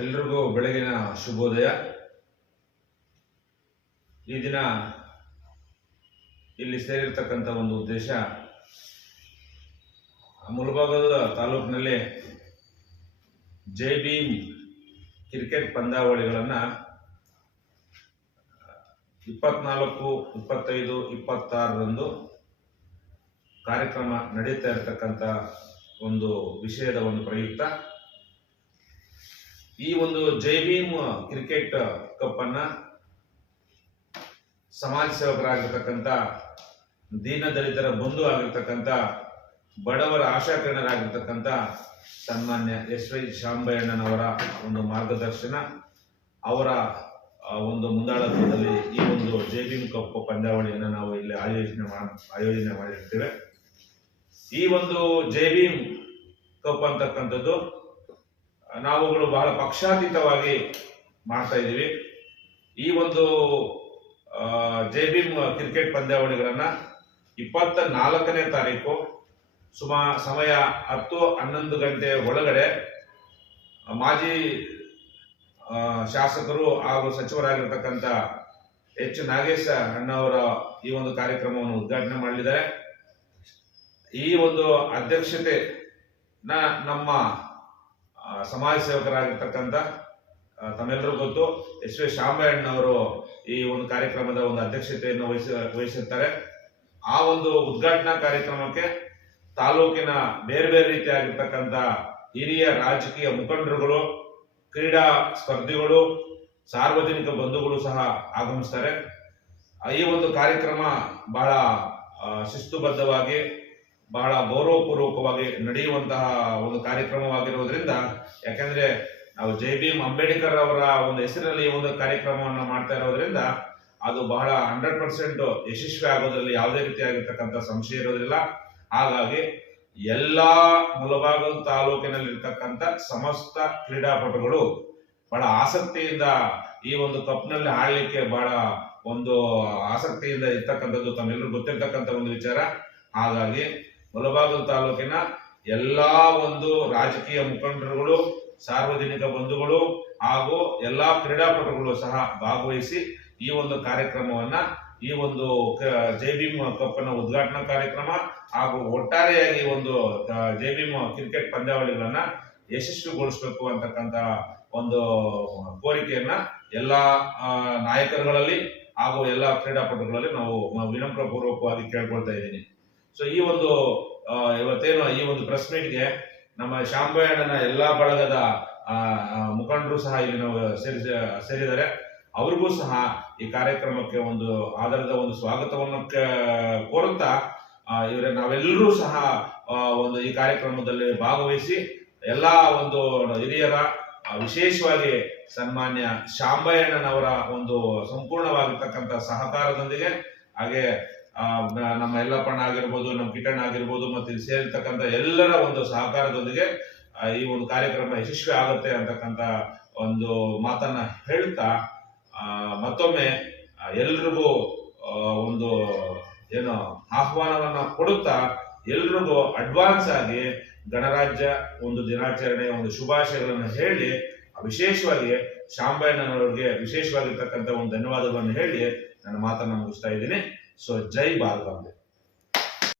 ಎಲ್ರಿಗೂ ಬೆಳಗಿನ ಶುಭೋದಯ. ಈ ದಿನ ಇಲ್ಲಿ ಸೇರಿರ್ತಕ್ಕಂಥ ಒಂದು ಉದ್ದೇಶ ಮುಳಬಾಗದ ತಾಲೂಕಿನಲ್ಲಿ ಜೈ ಭೀಮ್ ಕ್ರಿಕೆಟ್ ಪಂದ್ಯಾವಳಿಗಳನ್ನು ಇಪ್ಪತ್ನಾಲ್ಕು, ಇಪ್ಪತ್ತೈದು, ಇಪ್ಪತ್ತಾರರಂದು ಕಾರ್ಯಕ್ರಮ ನಡೀತಾ ಇರತಕ್ಕಂಥ ಒಂದು ವಿಷಯದ ಒಂದು ಪ್ರಯುಕ್ತ. ಈ ಒಂದು ಜೈ ಭೀಮ್ ಕ್ರಿಕೆಟ್ ಕಪ್ ಅನ್ನ ಸಮಾಜ ಸೇವಕರಾಗಿರ್ತಕ್ಕಂಥ ದೀನ ದಲಿತರ ಬಂಧು ಆಗಿರ್ತಕ್ಕಂಥ ಬಡವರ ಆಶಾಕಿರಣರಾಗಿರ್ತಕ್ಕಂಥ ಸನ್ಮಾನ್ಯ ಎಸ್ ವೈ ಶಾಂಬಯ್ಯಣ್ಣನವರ ಒಂದು ಮಾರ್ಗದರ್ಶನ, ಅವರ ಒಂದು ಮುಂದಾಳತ್ವದಲ್ಲಿ ಈ ಒಂದು ಜೈ ಭೀಮ್ ಕಪ್ ಪಂದ್ಯಾವಳಿಯನ್ನು ನಾವು ಇಲ್ಲಿ ಆಯೋಜನೆ ಆಯೋಜನೆ ಮಾಡಿರ್ತೇವೆ. ಈ ಒಂದು ಜೈ ಭೀಮ್ ಕಪ್ ಅಂತಕ್ಕಂಥದ್ದು ನಾವುಗಳು ಬಹಳ ಪಕ್ಷಾತೀತವಾಗಿ ಮಾಡ್ತಾ ಇದ್ದೀವಿ. ಈ ಒಂದು ಜೆ ಕ್ರಿಕೆಟ್ ಪಂದ್ಯಾವಳಿಗಳನ್ನು ಇಪ್ಪತ್ತ ನಾಲ್ಕನೇ ತಾರೀಕು ಸುಮಾ, ಸಮಯ ಹತ್ತು ಹನ್ನೊಂದು ಗಂಟೆ ಒಳಗಡೆ ಮಾಜಿ ಶಾಸಕರು ಹಾಗೂ ಸಚಿವರಾಗಿರ್ತಕ್ಕಂಥ ಎಚ್. ನಾಗೇಶ ಅಣ್ಣವರ ಈ ಒಂದು ಕಾರ್ಯಕ್ರಮವನ್ನು ಉದ್ಘಾಟನೆ ಮಾಡಲಿದ್ದಾರೆ. ಈ ಒಂದು ಅಧ್ಯಕ್ಷತೆ ನಮ್ಮ ಸಮಾಜ ಸೇವಕರಾಗಿರ್ತಕ್ಕಂಥ ತಮ್ಮೆಲ್ಲರೂ ಗೊತ್ತು, ಎಸ್ ವಿ ಶಾಮಯ್ಯಣ್ಣವರು ಈ ಒಂದು ಕಾರ್ಯಕ್ರಮದ ಒಂದು ಅಧ್ಯಕ್ಷತೆಯನ್ನು ವಹಿಸ, ವಹಿಸಿರ್ತಾರೆ. ಆ ಒಂದು ಉದ್ಘಾಟನಾ ಕಾರ್ಯಕ್ರಮಕ್ಕೆ ತಾಲೂಕಿನ ಬೇರೆ ಬೇರೆ ರೀತಿಯಾಗಿರ್ತಕ್ಕಂಥ ಹಿರಿಯ ರಾಜಕೀಯ ಮುಖಂಡರುಗಳು, ಕ್ರೀಡಾ ಸ್ಪರ್ಧಿಗಳು, ಸಾರ್ವಜನಿಕ ಬಂಧುಗಳು ಸಹ ಆಗಮಿಸ್ತಾರೆ. ಈ ಒಂದು ಕಾರ್ಯಕ್ರಮ ಬಹಳ ಶಿಸ್ತುಬದ್ಧವಾಗಿ ಬಹಳ ಗೌರವಪೂರ್ವಕವಾಗಿ ನಡೆಯುವಂತಹ ಒಂದು ಕಾರ್ಯಕ್ರಮವಾಗಿರುವುದರಿಂದ, ಯಾಕಂದ್ರೆ ನಾವು ಜೈ ಭೀಮ್ ಅಂಬೇಡ್ಕರ್ ಅವರ ಒಂದು ಹೆಸರಿನಲ್ಲಿ ಒಂದು ಕಾರ್ಯಕ್ರಮವನ್ನು ಮಾಡ್ತಾ ಇರೋದ್ರಿಂದ ಅದು ಬಹಳ ಹಂಡ್ರೆಡ್ ಪರ್ಸೆಂಟ್ ಯಶಸ್ವಿ ಆಗೋದ್ರಲ್ಲಿ ಯಾವುದೇ ರೀತಿಯಾಗಿರ್ತಕ್ಕಂಥ ಸಂಶಯ ಇರೋದಿಲ್ಲ. ಹಾಗಾಗಿ ಎಲ್ಲಾ ಮುಳಬಾಗಲ್ ತಾಲೂಕಿನಲ್ಲಿರ್ತಕ್ಕಂಥ ಸಮಸ್ತ ಕ್ರೀಡಾಪಟುಗಳು ಬಹಳ ಆಸಕ್ತಿಯಿಂದ ಈ ಒಂದು ಕಪ್ನಲ್ಲಿ ಆಡಲಿಕ್ಕೆ ಬಹಳ ಒಂದು ಆಸಕ್ತಿಯಿಂದ ಇರ್ತಕ್ಕಂಥದ್ದು ತಮ್ಮೆಲ್ಲರೂ ಗೊತ್ತಿರ್ತಕ್ಕಂಥ ಒಂದು ವಿಚಾರ. ಹಾಗಾಗಿ ಮುಳಬಾಗಲ್ ತಾಲೂಕಿನ ಎಲ್ಲಾ ಒಂದು ರಾಜಕೀಯ ಮುಖಂಡರುಗಳು, ಸಾರ್ವಜನಿಕ ಬಂಧುಗಳು ಹಾಗೂ ಎಲ್ಲಾ ಕ್ರೀಡಾಪಟುಗಳು ಸಹ ಭಾಗವಹಿಸಿ ಈ ಒಂದು ಕಾರ್ಯಕ್ರಮವನ್ನ, ಈ ಒಂದು ಜೈ ಭೀಮ್ ಕಪ್ನ ಉದ್ಘಾಟನಾ ಕಾರ್ಯಕ್ರಮ ಹಾಗೂ ಒಟ್ಟಾರೆಯಾಗಿ ಒಂದು ಜೆ ಭೀಮ್ ಕ್ರಿಕೆಟ್ ಪಂದ್ಯಾವಳಿಗಳನ್ನ ಯಶಸ್ವಿಗೊಳಿಸಬೇಕು ಅಂತಕ್ಕಂಥ ಒಂದು ಕೋರಿಕೆಯನ್ನ ಎಲ್ಲಾ ನಾಯಕರುಗಳಲ್ಲಿ ಹಾಗೂ ಎಲ್ಲಾ ಕ್ರೀಡಾಪಟುಗಳಲ್ಲಿ ನಾವು ವಿನಮ್ರ ಪೂರ್ವಕವಾಗಿ ಕೇಳ್ಕೊಳ್ತಾ ಇದ್ದೀನಿ. ಸೊ ಈ ಒಂದು ಇವತ್ತೇನು ಈ ಒಂದು ಪ್ರೆಸ್ ಮೀಟ್ಗೆ ನಮ್ಮ ಶಾಂಬಯ್ಯಣ್ಣನ ಎಲ್ಲಾ ಬಳಗದ ಮುಖಂಡರು ಸಹ ಇಲ್ಲಿ ನಾವು ಸೇರಿಸ ಸೇರಿದ್ದಾರೆ. ಅವ್ರಿಗೂ ಸಹ ಈ ಕಾರ್ಯಕ್ರಮಕ್ಕೆ ಒಂದು ಆಧಾರದ ಒಂದು ಸ್ವಾಗತವನ್ನು ಕೋರುತ್ತಾ ಇವರೇ ನಾವೆಲ್ಲರೂ ಸಹ ಒಂದು ಈ ಕಾರ್ಯಕ್ರಮದಲ್ಲಿ ಭಾಗವಹಿಸಿ ಎಲ್ಲಾ ಒಂದು ಹಿರಿಯರ ವಿಶೇಷವಾಗಿ ಸನ್ಮಾನ್ಯ ಶಾಂಬಯಣ್ಣನವರ ಒಂದು ಸಂಪೂರ್ಣವಾಗಿರ್ತಕ್ಕಂಥ ಸಹಕಾರದೊಂದಿಗೆ ಹಾಗೆ ನಮ್ಮ ಎಲ್ಲಪ್ಪಣ್ಣ ಆಗಿರ್ಬೋದು, ನಮ್ಮ ಕಿಟಣ್ಣ ಆಗಿರ್ಬೋದು, ಮತ್ತು ಸೇರಿರ್ತಕ್ಕಂಥ ಎಲ್ಲರ ಒಂದು ಸಹಕಾರದೊಂದಿಗೆ ಈ ಒಂದು ಕಾರ್ಯಕ್ರಮ ಯಶಸ್ವಿ ಆಗುತ್ತೆ ಅಂತಕ್ಕಂಥ ಒಂದು ಮಾತನ್ನ ಹೇಳ್ತಾ ಮತ್ತೊಮ್ಮೆ ಎಲ್ರಿಗೂ ಒಂದು, ಏನು, ಆಹ್ವಾನವನ್ನ ಕೊಡುತ್ತಾ, ಎಲ್ರಿಗೂ ಅಡ್ವಾನ್ಸ್ ಆಗಿ ಗಣರಾಜ್ಯ ಒಂದು ದಿನಾಚರಣೆಯ ಒಂದು ಶುಭಾಶಯಗಳನ್ನು ಹೇಳಿ ವಿಶೇಷವಾಗಿ ಶಾಂಬಯ್ಯನವರಿಗೆ ವಿಶೇಷವಾಗಿರ್ತಕ್ಕಂಥ ಒಂದು ಧನ್ಯವಾದಗಳನ್ನು ಹೇಳಿ, ನನ್ನ ಮಾತನ್ನು ಮುಗಿಸ್ತಾ ಇದ್ದೀನಿ. ಸೊ ಜೈ ಬಾಲಗಾಂಬೆ